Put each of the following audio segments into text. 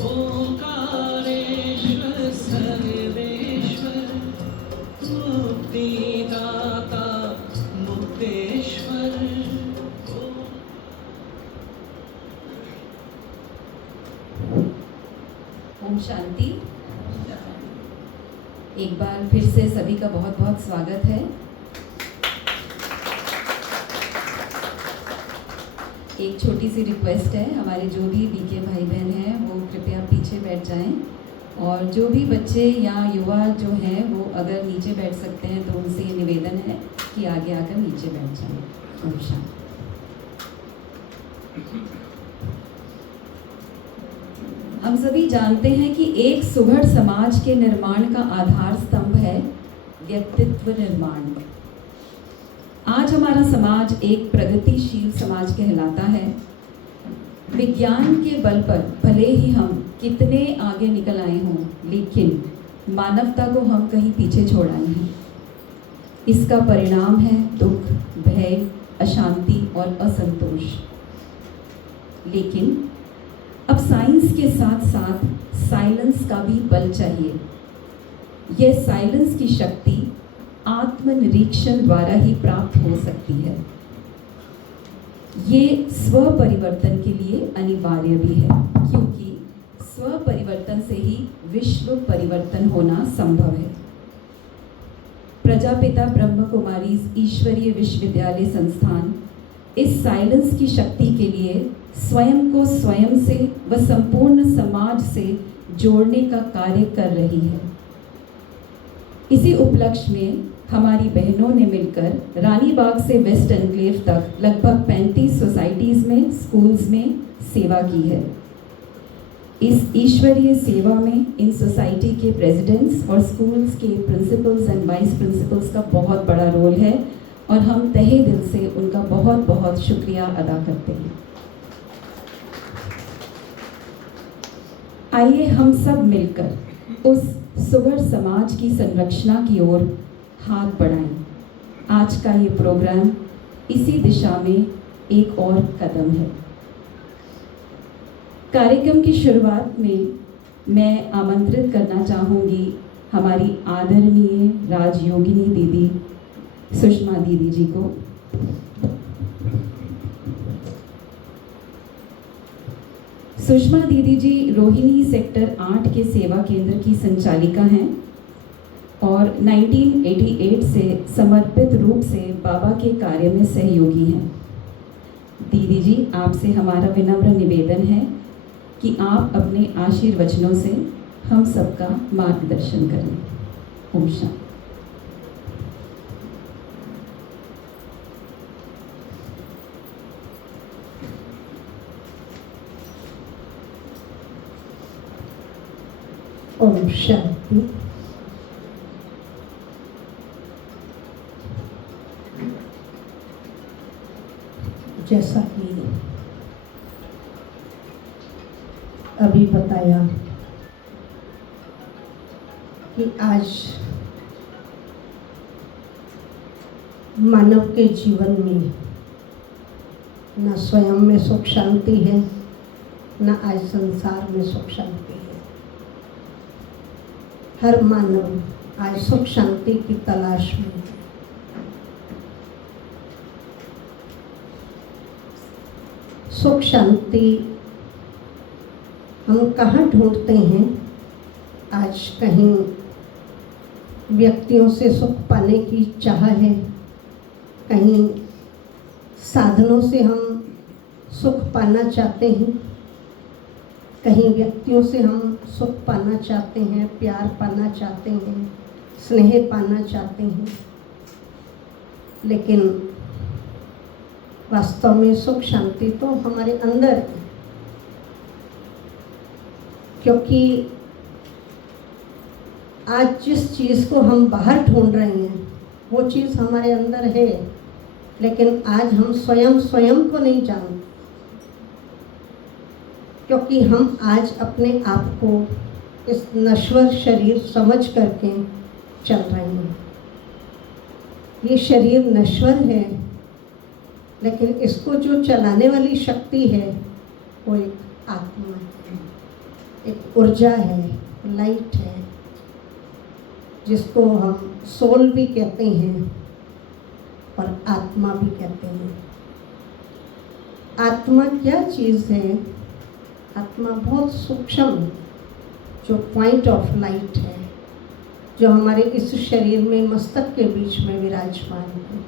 ओंकारेश्वर सर्वेश्वर मुक्तिदाता मुक्तेश्वर। ओम शांति। एक बार फिर से सभी का बहुत बहुत स्वागत है। एक छोटी सी रिक्वेस्ट है, हमारे जो भी बीके भाई बहन हैं वो कृपया पीछे बैठ जाएं, और जो भी बच्चे या युवा जो हैं वो अगर नीचे बैठ सकते हैं तो उनसे ये निवेदन है कि आगे आकर नीचे बैठ जाएं। ओम शांति। हम सभी जानते हैं कि एक सुघड़ समाज के निर्माण का आधार स्तंभ है व्यक्तित्व निर्माण। आज हमारा समाज एक प्रगतिशील समाज कहलाता है। विज्ञान के बल पर भले ही हम कितने आगे निकल आए हों, लेकिन मानवता को हम कहीं पीछे छोड़ आए हैं। इसका परिणाम है दुख, भय, अशांति और असंतोष। लेकिन अब साइंस के साथ साथ साइलेंस का भी बल चाहिए। यह साइलेंस की शक्ति आत्मनिरीक्षण द्वारा ही प्राप्त हो सकती है। ये स्व परिवर्तन के लिए अनिवार्य भी है, क्योंकि स्व परिवर्तन से ही विश्व परिवर्तन होना संभव है। प्रजापिता ब्रह्म कुमारी ईश्वरीय विश्वविद्यालय संस्थान इस साइलेंस की शक्ति के लिए स्वयं को स्वयं से व संपूर्ण समाज से जोड़ने का कार्य कर रही है। इसी उपलक्ष्य में हमारी बहनों ने मिलकर रानी बाग से वेस्ट एनक्लेव तक लगभग 35 सोसाइटीज़ में, स्कूल्स में सेवा की है। इस ईश्वरीय सेवा में इन सोसाइटी के प्रेसिडेंट्स और स्कूल्स के प्रिंसिपल्स एंड वाइस प्रिंसिपल्स का बहुत बड़ा रोल है, और हम तहे दिल से उनका बहुत बहुत शुक्रिया अदा करते हैं। आइए हम सब मिलकर उस सुघड़ समाज की संरक्षणा की ओर हाथ बढ़ाएं। आज का ये प्रोग्राम इसी दिशा में एक और कदम है। कार्यक्रम की शुरुआत में मैं आमंत्रित करना चाहूँगी हमारी आदरणीय राजयोगिनी दीदी सुषमा दीदी जी को। सुषमा दीदी जी रोहिणी सेक्टर 8 के सेवा केंद्र की संचालिका हैं और 1988 से समर्पित रूप से बाबा के कार्य में सहयोगी हैं। दीदी जी, आपसे हमारा विनम्र निवेदन है कि आप अपने आशीर्वचनों से हम सबका मार्गदर्शन करें। ओम शांति। ओम शांति। जैसा कि अभी बताया कि आज मानव के जीवन में न स्वयं में सुख शांति है, न आज संसार में सुख शांति है। हर मानव आज सुख शांति की तलाश में है। सुख शांति हम कहाँ ढूंढते हैं? आज कहीं व्यक्तियों से सुख पाने की चाह है, कहीं साधनों से हम सुख पाना चाहते हैं, कहीं व्यक्तियों से हम सुख पाना चाहते हैं, प्यार पाना चाहते हैं, स्नेह पाना चाहते हैं। लेकिन वास्तव में सुख शांति तो हमारे अंदर है, क्योंकि आज जिस चीज़ को हम बाहर ढूंढ रहे हैं वो चीज़ हमारे अंदर है, लेकिन आज हम स्वयं को नहीं जानते, क्योंकि हम आज अपने आप को इस नश्वर शरीर समझ करके चल रहे हैं। ये शरीर नश्वर है, लेकिन इसको जो चलाने वाली शक्ति है वो एक आत्मा है, एक ऊर्जा है, लाइट है, जिसको हम सोल भी कहते हैं और आत्मा भी कहते हैं। आत्मा क्या चीज़ है? आत्मा बहुत सूक्ष्म जो पॉइंट ऑफ लाइट है, जो हमारे इस शरीर में मस्तक के बीच में विराजमान है।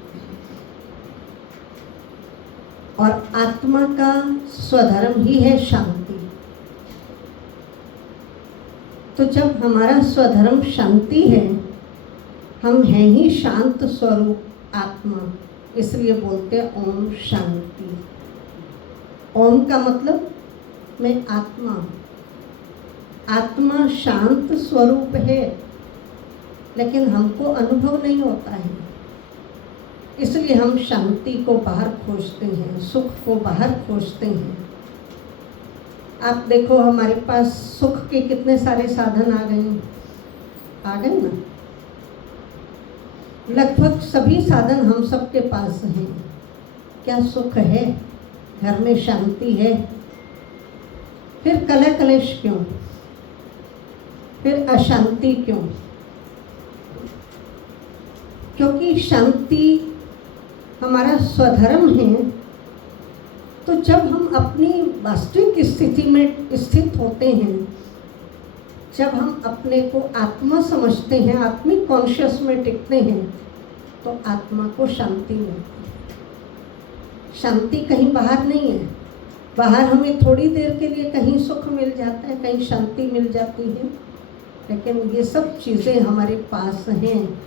और आत्मा का स्वधर्म ही है शांति। तो जब हमारा स्वधर्म शांति है, हम हैं ही शांत स्वरूप आत्मा, इसलिए बोलते हैं ओम शांति। ओम का मतलब मैं आत्मा, आत्मा शांत स्वरूप है, लेकिन हमको अनुभव नहीं होता है, इसलिए हम शांति को बाहर खोजते हैं, सुख को बाहर खोजते हैं। आप देखो हमारे पास सुख के कितने सारे साधन आ गए ना। लगभग सभी साधन हम सबके पास हैं। क्या सुख है? घर में शांति है। फिर कलह कलेश क्यों? फिर अशांति क्यों? क्योंकि शांति हमारा स्वधर्म है। तो जब हम अपनी वास्तविक स्थिति में स्थित होते हैं, जब हम अपने को आत्मा समझते हैं, आत्मिक कॉन्शियस में टिकते हैं, तो आत्मा को शांति मिलती है। शांति कहीं बाहर नहीं है। बाहर हमें थोड़ी देर के लिए कहीं सुख मिल जाता है, कहीं शांति मिल जाती है, लेकिन ये सब चीज़ें हमारे पास हैं।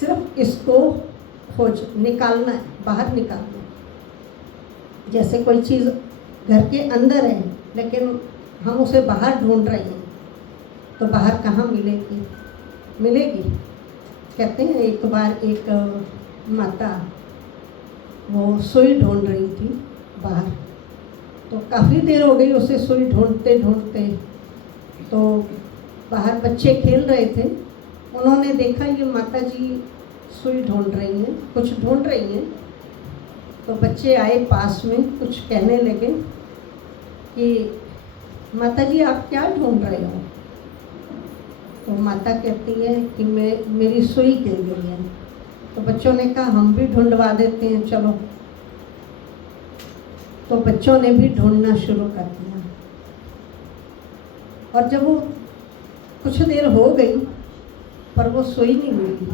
सिर्फ इसको खोज निकालना है, बाहर निकालना है। जैसे कोई चीज़ घर के अंदर है, लेकिन हम उसे बाहर ढूंढ रहे हैं, तो बाहर कहाँ मिलेगी? कहते हैं एक बार एक माता वो सुई ढूंढ रही थी बाहर, तो काफ़ी देर हो गई उसे सुई ढूंढते ढूंढते। तो बाहर बच्चे खेल रहे थे, उन्होंने देखा ये माता जी सुई ढूंढ रही हैं, कुछ ढूंढ रही हैं। तो बच्चे आए पास में, कुछ कहने लगे कि माता जी आप क्या ढूंढ रहे हो? तो माता कहती है कि मेरी सुई गिर गई है। तो बच्चों ने कहा हम भी ढूंढवा देते हैं, चलो। तो बच्चों ने भी ढूंढना शुरू कर दिया। और जब वो कुछ देर हो गई पर वो सुई नहीं मिली,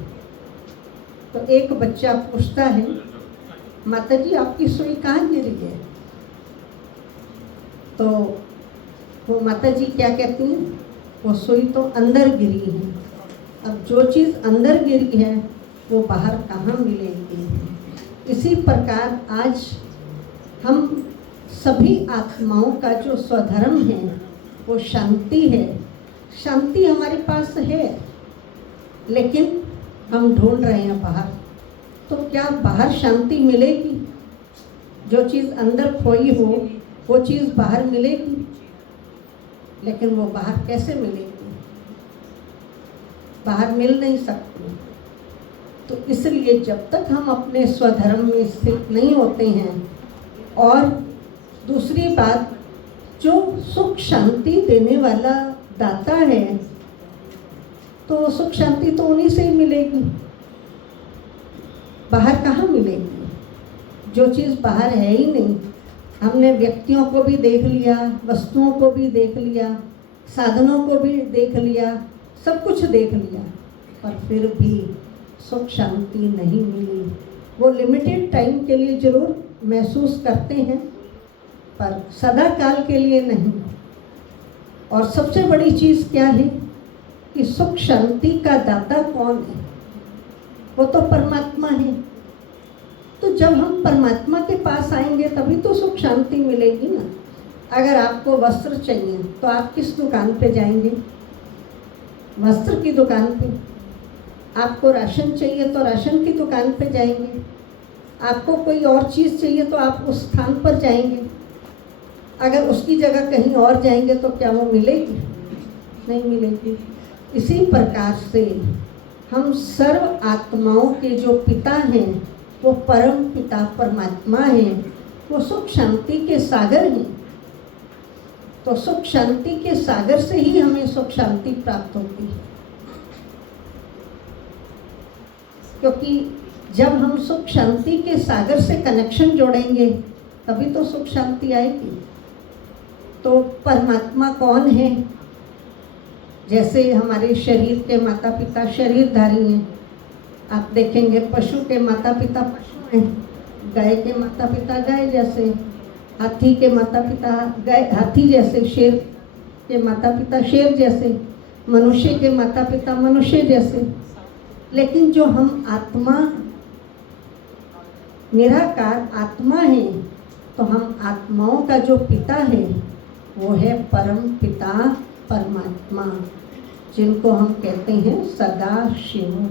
तो एक बच्चा पूछता है माता जी आपकी सुई कहाँ गिरी है? तो वो माता जी क्या कहती हैं, वो सुई तो अंदर गिरी है। अब जो चीज़ अंदर गिरी है वो बाहर कहाँ मिलेगी? इसी प्रकार आज हम सभी आत्माओं का जो स्वधर्म है वो शांति है। शांति हमारे पास है, लेकिन हम ढूंढ रहे हैं बाहर। तो क्या बाहर शांति मिलेगी? जो चीज़ अंदर खोई हो वो चीज़ बाहर मिलेगी, लेकिन वो बाहर कैसे मिलेगी? बाहर मिल नहीं सकती। तो इसलिए जब तक हम अपने स्वधर्म में स्थित नहीं होते हैं, और दूसरी बात, जो सुख शांति देने वाला दाता है, तो सुख शांति तो उन्हीं से ही मिलेगी, बाहर कहाँ मिलेगी? जो चीज़ बाहर है ही नहीं। हमने व्यक्तियों को भी देख लिया, वस्तुओं को भी देख लिया, साधनों को भी देख लिया, सब कुछ देख लिया, पर फिर भी सुख शांति नहीं मिली। वो लिमिटेड टाइम के लिए जरूर महसूस करते हैं, पर सदा काल के लिए नहीं। और सबसे बड़ी चीज़ क्या है कि सुख शांति का दाता कौन है? वो तो परमात्मा है। तो जब हम परमात्मा के पास आएंगे तभी तो सुख शांति मिलेगी ना। अगर आपको वस्त्र चाहिए तो आप किस दुकान पे जाएंगे? वस्त्र की दुकान पे। आपको राशन चाहिए तो राशन की दुकान पे जाएंगे। आपको कोई और चीज़ चाहिए तो आप उस स्थान पर जाएंगे। अगर उसकी जगह कहीं और जाएंगे तो क्या वो मिलेगी? नहीं मिलेगी। इसी प्रकार से हम सर्व आत्माओं के जो पिता हैं वो परम पिता परमात्मा हैं, वो सुख शांति के सागर हैं। तो सुख शांति के सागर से ही हमें सुख शांति प्राप्त होती है, क्योंकि जब हम सुख शांति के सागर से कनेक्शन जोड़ेंगे तभी तो सुख शांति आएगी। तो परमात्मा कौन है? जैसे हमारे शरीर के माता पिता शरीरधारी हैं, आप देखेंगे पशु के माता पिता पशु हैं, गाय के माता पिता गाय जैसे, हाथी के माता पिता गाय हाथी जैसे, शेर के माता पिता शेर जैसे, मनुष्य के माता पिता मनुष्य जैसे। लेकिन जो हम आत्मा निराकार आत्मा है, तो हम आत्माओं का जो पिता है वो है परम पिता परमात्मा, जिनको हम कहते हैं सदा शिव।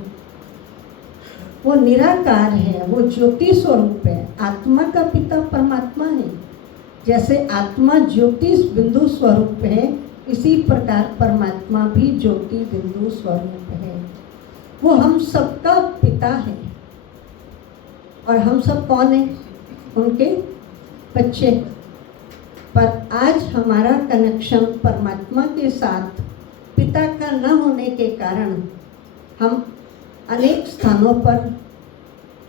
वो निराकार है, वो ज्योति स्वरूप है। आत्मा का पिता परमात्मा है। जैसे आत्मा ज्योति बिंदु स्वरूप है, इसी प्रकार परमात्मा भी ज्योति बिंदु स्वरूप है। वो हम सबका पिता है और हम सब कौन है? उनके बच्चे। पर आज हमारा कनेक्शन परमात्मा के साथ पिता का न होने के कारण हम अनेक स्थानों पर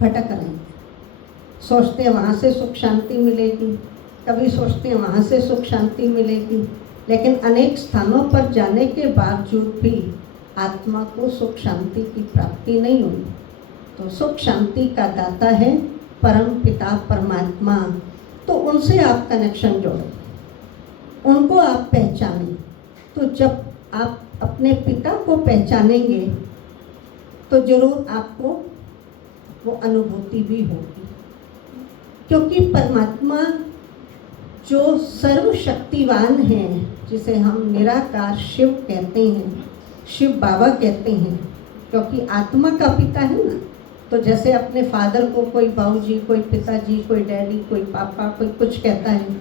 भटक रहे हैं। सोचते हैं वहाँ से सुख शांति मिलेगी, कभी सोचते हैं वहाँ से सुख शांति मिलेगी, लेकिन अनेक स्थानों पर जाने के बावजूद भी आत्मा को सुख शांति की प्राप्ति नहीं हुई। तो सुख शांति का दाता है परम पिता परमात्मा। तो उनसे आप कनेक्शन जोड़ें, उनको आप पहचानें। तो जब आप अपने पिता को पहचानेंगे तो जरूर आपको वो अनुभूति भी होगी, क्योंकि परमात्मा जो सर्वशक्तिवान है, जिसे हम निराकार शिव कहते हैं, शिव बाबा कहते हैं, क्योंकि आत्मा का पिता है ना। तो जैसे अपने फादर को कोई बाबूजी, कोई पिताजी, कोई डैडी, कोई पापा, कोई कुछ कहता है,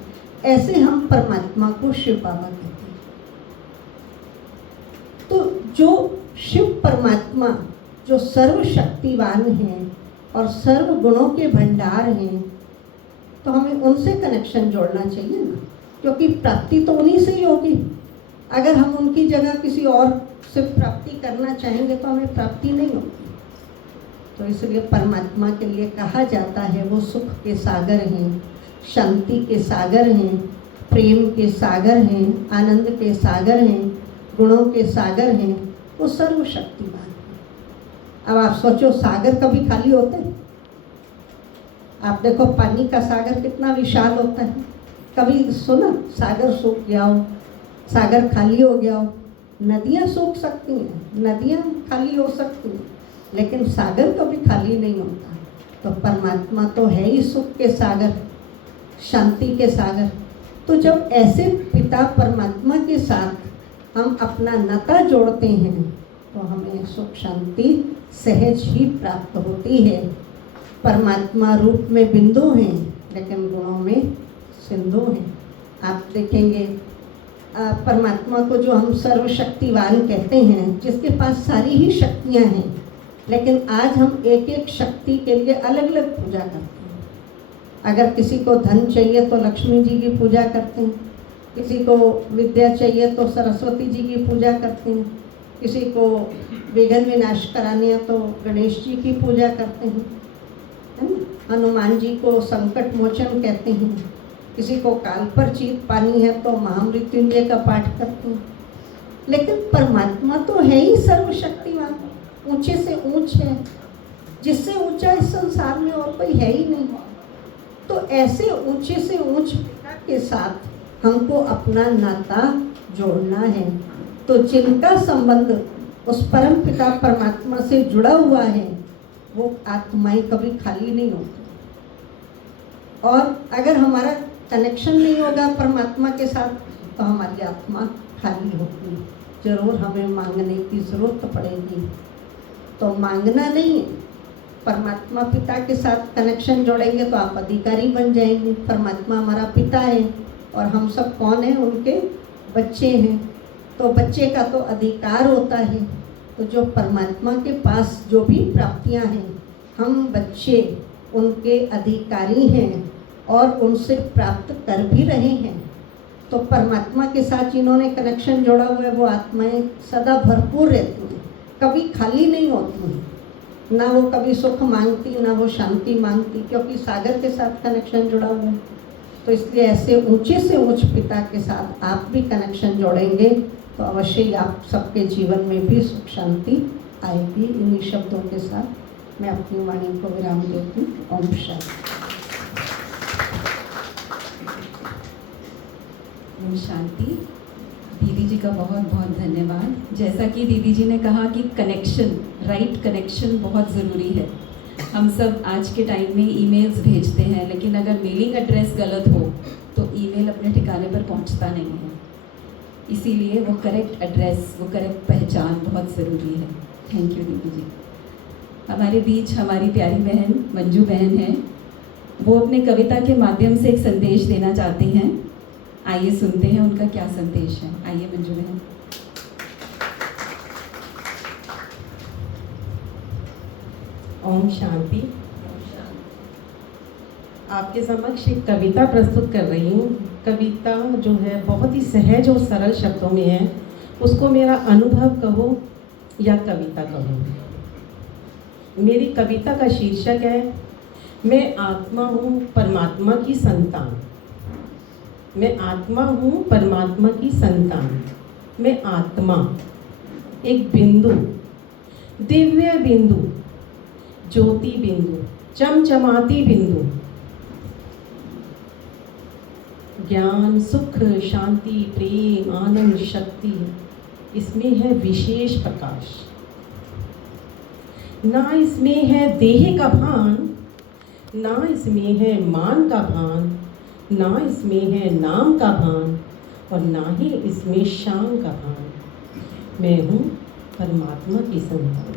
ऐसे हम परमात्मा को शिव बाबा कहते हैं। तो जो शिव परमात्मा जो सर्वशक्तिवान हैं और सर्व गुणों के भंडार हैं, तो हमें उनसे कनेक्शन जोड़ना चाहिए ना, क्योंकि प्राप्ति तो उन्हीं से ही होगी। अगर हम उनकी जगह किसी और से प्राप्ति करना चाहेंगे तो हमें प्राप्ति नहीं होगी। तो इसलिए परमात्मा के लिए कहा जाता है वो सुख के सागर हैं, शांति के सागर हैं, प्रेम के सागर हैं, आनंद के सागर हैं, गुणों के सागर हैं, वो सर्वशक्तिवान है। अब आप सोचो, सागर कभी खाली होते हैं? आप देखो पानी का सागर कितना विशाल होता है। कभी सुना सागर सूख गया हो, सागर खाली हो गया हो? नदियाँ सूख सकती हैं, नदियाँ खाली हो सकती हैं, लेकिन सागर कभी खाली नहीं होता। तो परमात्मा तो है ही सुख के सागर, शांति के सागर। तो जब ऐसे पिता परमात्मा के साथ हम अपना नाता जोड़ते हैं तो हमें सुख शांति सहज ही प्राप्त होती है। परमात्मा रूप में बिंदु हैं, लेकिन गुणों में सिंधु हैं। आप देखेंगे परमात्मा को जो हम सर्वशक्तिवान कहते हैं, जिसके पास सारी ही शक्तियाँ हैं, लेकिन आज हम एक एक शक्ति के लिए अलग अलग पूजा करते हैं। अगर किसी को धन चाहिए तो लक्ष्मी जी की पूजा करते हैं, किसी को विद्या चाहिए तो सरस्वती जी की पूजा करते हैं, किसी को विघ्न विनाश करानी है तो गणेश जी की पूजा करते हैं, है ना। हनुमान जी को संकट मोचन कहते हैं, किसी को काल पर जीत पानी है तो महामृत्युंजय का पाठ करते हैं। लेकिन परमात्मा तो है ही सर्वशक्तिवान, ऊंचे से ऊंच है, जिससे ऊंचा इस संसार में और कोई है ही नहीं। तो ऐसे ऊंचे से ऊंच पिता के साथ हमको अपना नाता जोड़ना है। तो जिनका संबंध उस परम पिता परमात्मा से जुड़ा हुआ है, वो आत्माएं कभी खाली नहीं होती। और अगर हमारा कनेक्शन नहीं होगा परमात्मा के साथ तो हमारी आत्मा खाली होगी, जरूर हमें मांगने की ज़रूरत पड़ेगी। तो मांगना नहीं, परमात्मा पिता के साथ कनेक्शन जोड़ेंगे तो आप अधिकारी बन जाएंगे। परमात्मा हमारा पिता है और हम सब कौन हैं? उनके बच्चे हैं। तो बच्चे का तो अधिकार होता है। तो जो परमात्मा के पास जो भी प्राप्तियां हैं, हम बच्चे उनके अधिकारी हैं और उनसे प्राप्त कर भी रहे हैं। तो परमात्मा के साथ जिन्होंने कनेक्शन जोड़ा हुआ है वो आत्माएं सदा भरपूर रहती हैं, कभी खाली नहीं होती हैं। ना वो कभी सुख मांगती, ना वो शांति मांगती, क्योंकि सागर के साथ कनेक्शन जुड़ा हुआ है। तो इसलिए ऐसे ऊंचे से ऊंच पिता के साथ आप भी कनेक्शन जोड़ेंगे तो अवश्य ही आप सबके जीवन में भी सुख शांति आएगी। इन्हीं शब्दों के साथ मैं अपनी वाणी को विराम देती हूँ। ओम शांति। ओम शांति। दीदी जी का बहुत बहुत धन्यवाद। जैसा कि दीदी जी ने कहा कि कनेक्शन, राइट कनेक्शन बहुत ज़रूरी है। हम सब आज के टाइम में ईमेल्स भेजते हैं, लेकिन अगर मेलिंग एड्रेस गलत हो तो ईमेल अपने ठिकाने पर पहुंचता नहीं है। इसीलिए वो करेक्ट एड्रेस, वो करेक्ट पहचान बहुत ज़रूरी है। थैंक यू दीदी जी। हमारे बीच हमारी प्यारी बहन मंजू बहन हैं। वो अपने कविता के माध्यम से एक संदेश देना चाहती हैं। आइए सुनते हैं उनका क्या संदेश है। आइए मंजू बहन। ओम शांति। आपके समक्ष एक कविता प्रस्तुत कर रही हूँ। कविता जो है बहुत ही सहज और सरल शब्दों में है। उसको मेरा अनुभव कहो या कविता कहो। मेरी कविता का शीर्षक है मैं आत्मा हूँ परमात्मा की संतान। मैं आत्मा हूँ परमात्मा की संतान। मैं आत्मा एक बिंदु, दिव्य बिंदु, ज्योति बिंदु, चमचमाती बिंदु, ज्ञान, सुख, शांति, प्रेम, आनंद, शक्ति, इसमें है विशेष प्रकाश। ना इसमें है देह का भान, ना इसमें है मान का भान, ना इसमें है नाम का भान, और ना ही इसमें शान का भान। मैं हूँ परमात्मा की संतान।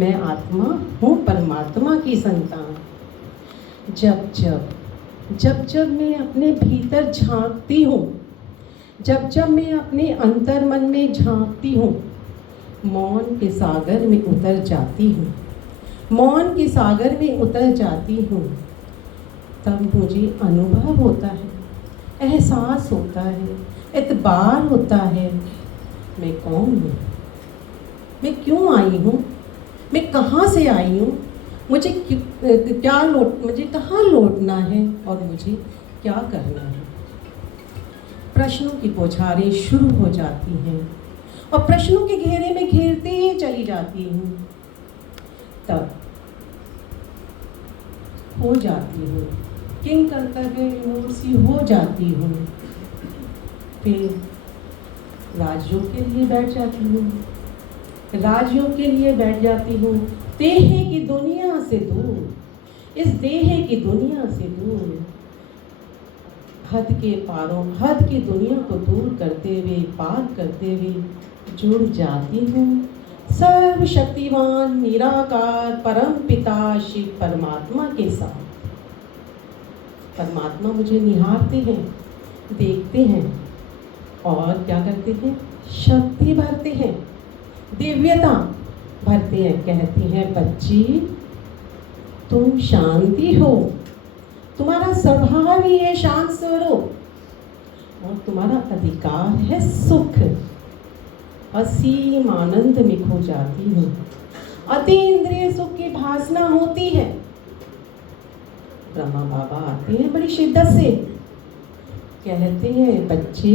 मैं आत्मा हूँ परमात्मा की संतान। जब जब मैं अपने भीतर झांकती हूँ, जब मैं अपने अंतर मन में झांकती हूँ, मौन के सागर में उतर जाती हूँ। मौन के सागर में उतर जाती हूँ, तब मुझे अनुभव होता है, एहसास होता है, एतबार होता है। मैं कौन हूँ? मैं क्यों आई हूँ? मैं कहाँ से आई हूँ? मुझे कहाँ लौटना है और मुझे क्या करना है? प्रश्नों की बौछारें शुरू हो जाती हैं और प्रश्नों के घेरे में घेरते ही चली जाती हूँ। तब हो जाती हूँ, किंग कर्तव्य विमूढ़ सी हो जाती हूँ। फिर राजयोग के लिए बैठ जाती हूँ। राजयोग के लिए बैठ जाती हूँ। देह की दुनिया से दूर, इस देह की दुनिया से दूर, हद के पारों, हद की दुनिया को दूर करते हुए, पार करते हुए जुड़ जाती हूँ सर्वशक्तिमान निराकार परम पिता श्री परमात्मा के साथ। परमात्मा मुझे निहारते हैं, देखते हैं और क्या करते हैं? शक्ति भरते हैं, दिव्यता भरते हैं। कहते हैं बच्ची तुम शांति हो, तुम्हारा स्वभाव ही है शांत स्वरूप और तुम्हारा अधिकार है सुख। असीम आनंद में खो जाती हूँ, अति इंद्रिय सुख की भासना होती है। ब्रह्मा बाबा आते हैं बड़ी शिद्दत से, कहते हैं बच्चे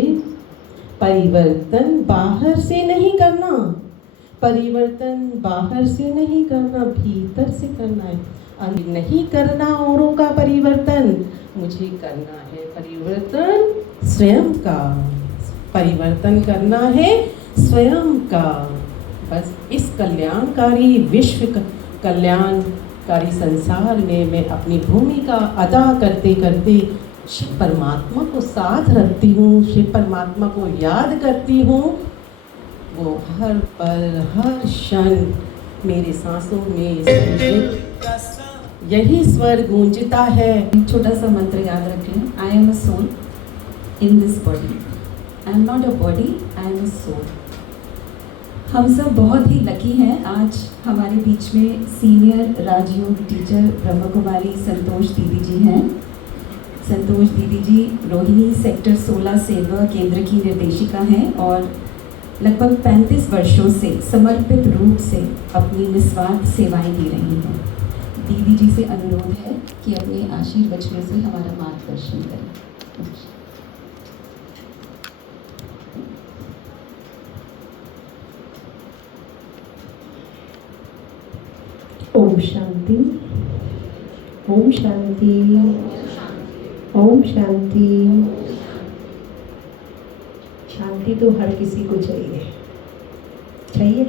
परिवर्तन बाहर से नहीं करना, परिवर्तन बाहर से नहीं करना, भीतर से करना है। नहीं करना औरों का परिवर्तन, मुझे करना है परिवर्तन स्वयं का। परिवर्तन करना है स्वयं का। बस इस कल्याणकारी विश्व कल्याणकारी संसार में मैं अपनी भूमिका अदा करते करते शिव परमात्मा को साथ रखती हूँ, शिव परमात्मा को याद करती हूँ। वो हर पल हर क्षण मेरे सांसों में यही स्वर गूंजता है। छोटा सा मंत्र याद रखें। I am a soul in this body. I am not a body, I am a soul. हम सब बहुत ही लकी हैं। आज हमारे बीच में सीनियर राजयोग टीचर ब्रह्म कुमारी संतोष दीदी जी हैं। संतोष दीदी जी रोहिणी सेक्टर 16 सेवा केंद्र की निर्देशिका हैं और लगभग 35 वर्षों से समर्पित रूप से अपनी निस्वार्थ सेवाएं दे रही हैं। दीदी जी से अनुरोध है कि अपने आशीर्वचनों से हमारा मार्गदर्शन करें। ओम शांति, ओम शांति, ओम शांति। शांति तो हर किसी को चाहिए, चाहिए।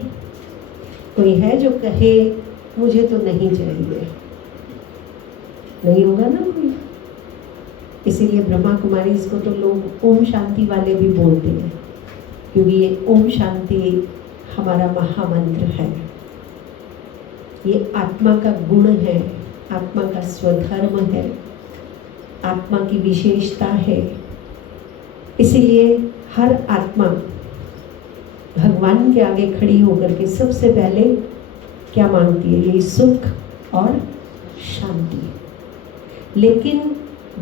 कोई है जो कहे मुझे तो नहीं चाहिए? नहीं होगा ना कोई। इसीलिए ब्रह्मा कुमारी इसको तो लोग ओम शांति वाले भी बोलते हैं, क्योंकि ये ओम शांति हमारा महामंत्र है। ये आत्मा का गुण है, आत्मा का स्वधर्म है, आत्मा की विशेषता है। इसीलिए हर आत्मा भगवान के आगे खड़ी होकर के सबसे पहले क्या मांगती है? यही सुख और शांति। लेकिन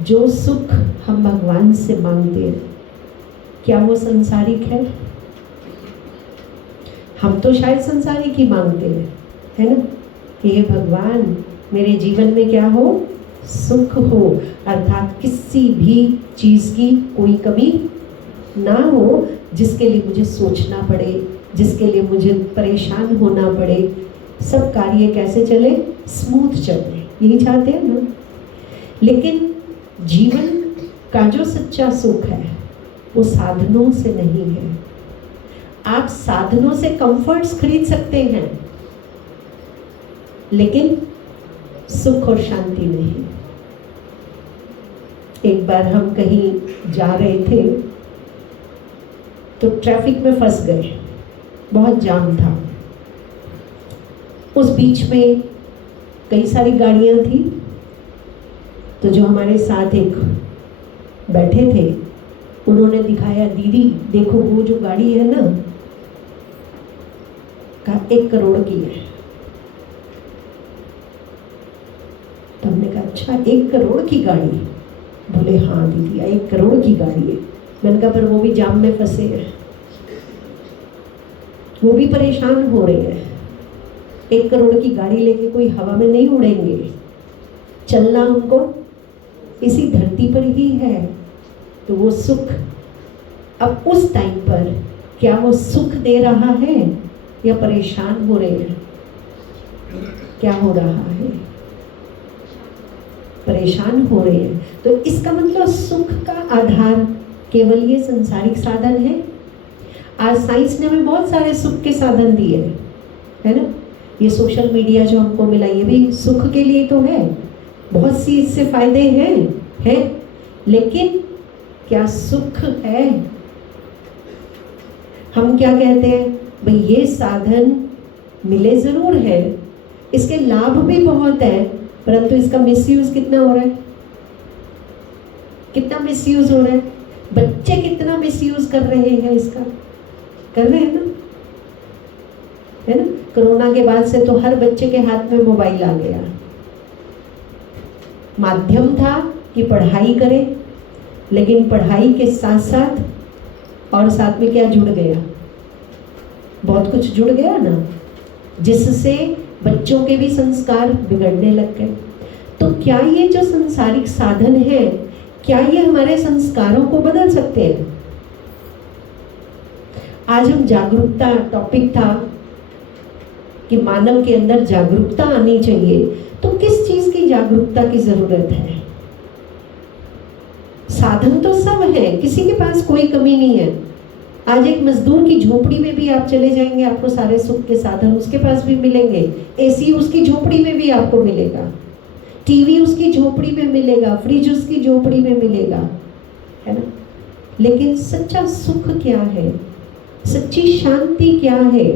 जो सुख हम भगवान से मांगते हैं, क्या वो संसारिक है? हम तो शायद संसारिक ही मांगते हैं, है ना, कि हे भगवान मेरे जीवन में क्या हो? सुख हो, अर्थात किसी भी चीज़ की कोई कमी ना हो जिसके लिए मुझे सोचना पड़े, जिसके लिए मुझे परेशान होना पड़े। सब कार्य कैसे चले? स्मूथ चले, यही चाहते हैं ना। लेकिन जीवन का जो सच्चा सुख है वो साधनों से नहीं है। आप साधनों से कंफर्ट्स खरीद सकते हैं, लेकिन सुख और शांति नहीं। एक बार हम कहीं जा रहे थे तो ट्रैफिक में फंस गए, बहुत जाम था। उस बीच में कई सारी गाड़ियां थी, तो जो हमारे साथ एक बैठे थे उन्होंने दिखाया, दीदी देखो वो जो गाड़ी है ना, कहा 1 करोड़ की है। तो हमने कहा अच्छा 1 करोड़ की गाड़ी? बोले हाँ दीदी 1 करोड़ की गाड़ी है। मैंने कहा पर वो भी जाम में फंसे हैं, वो भी परेशान हो रहे हैं। 1 करोड़ की गाड़ी लेके कोई हवा में नहीं उड़ेंगे, चलना उनको इसी धरती पर ही है। तो वो सुख अब उस टाइम पर क्या वो सुख दे रहा है या परेशान हो रहे हैं? क्या हो रहा है? परेशान हो रहे हैं। तो इसका मतलब सुख का आधार केवल ये संसारिक साधन है। आज साइंस ने हमें बहुत सारे सुख के साधन दिए हैं, है ना। ये सोशल मीडिया जो हमको मिला ये भी सुख के लिए तो है, बहुत सी इससे फायदे हैं, लेकिन क्या सुख है? हम क्या कहते हैं भाई ये साधन मिले ज़रूर है, इसके लाभ भी बहुत है, परंतु इसका मिसयूज कितना हो रहा है? कितना मिसयूज हो रहा है? बच्चे कितना मिसयूज कर रहे हैं इसका? कर रहे हैं ना, है ना। कोरोना के बाद से तो हर बच्चे के हाथ में मोबाइल आ गया। माध्यम था कि पढ़ाई करें, लेकिन पढ़ाई के साथ साथ और साथ में क्या जुड़ गया? बहुत कुछ जुड़ गया ना, जिससे बच्चों के भी संस्कार बिगड़ने लग गए। तो क्या ये जो संसारिक साधन है, क्या ये हमारे संस्कारों को बदल सकते हैं? आज हम जागरूकता टॉपिक था कि मानव के अंदर जागरूकता आनी चाहिए। तो किस चीज की जागरूकता की जरूरत है? साधन तो सब है, किसी के पास कोई कमी नहीं है। आज एक मजदूर की झोपड़ी में भी आप चले जाएंगे, आपको सारे सुख के साधन उसके पास भी मिलेंगे। एसी उसकी झोपड़ी में भी आपको मिलेगा, टीवी उसकी झोपड़ी में मिलेगा, फ्रिज उसकी झोपड़ी में मिलेगा, है ना। लेकिन सच्चा सुख क्या है? सच्ची शांति क्या है?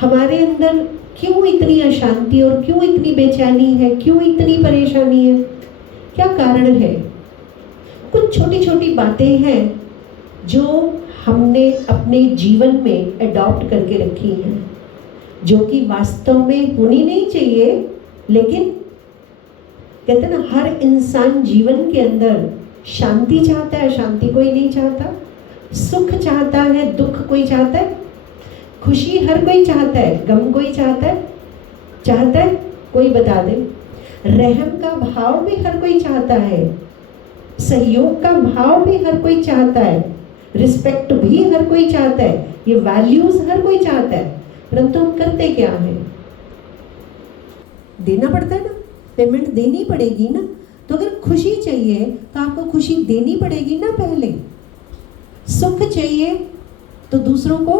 हमारे अंदर क्यों इतनी अशांति और क्यों इतनी बेचैनी है? क्यों इतनी परेशानी है? क्या कारण है? कुछ छोटी छोटी बातें हैं जो हमने अपने जीवन में अडॉप्ट करके रखी हैं, जो कि वास्तव में होनी नहीं चाहिए, लेकिन कहते हैं ना, हर इंसान जीवन के अंदर शांति चाहता है, शांति कोई नहीं चाहता, सुख चाहता है, दुख कोई चाहता है, खुशी हर कोई चाहता है, गम कोई चाहता है कोई बता दे, रहम का भाव भी हर कोई चाहता है, सहयोग का भाव भी हर कोई चाहता है, रिस्पेक्ट भी हर कोई चाहता है, ये वैल्यूज हर कोई चाहता है, परंतु हम करते क्या है? देना पड़ता है ना, पेमेंट देनी पड़ेगी ना। तो अगर खुशी चाहिए तो आपको खुशी देनी पड़ेगी ना पहले। सुख चाहिए तो दूसरों को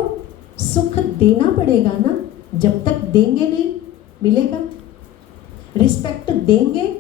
सुख देना पड़ेगा ना, जब तक देंगे नहीं मिलेगा। रिस्पेक्ट देंगे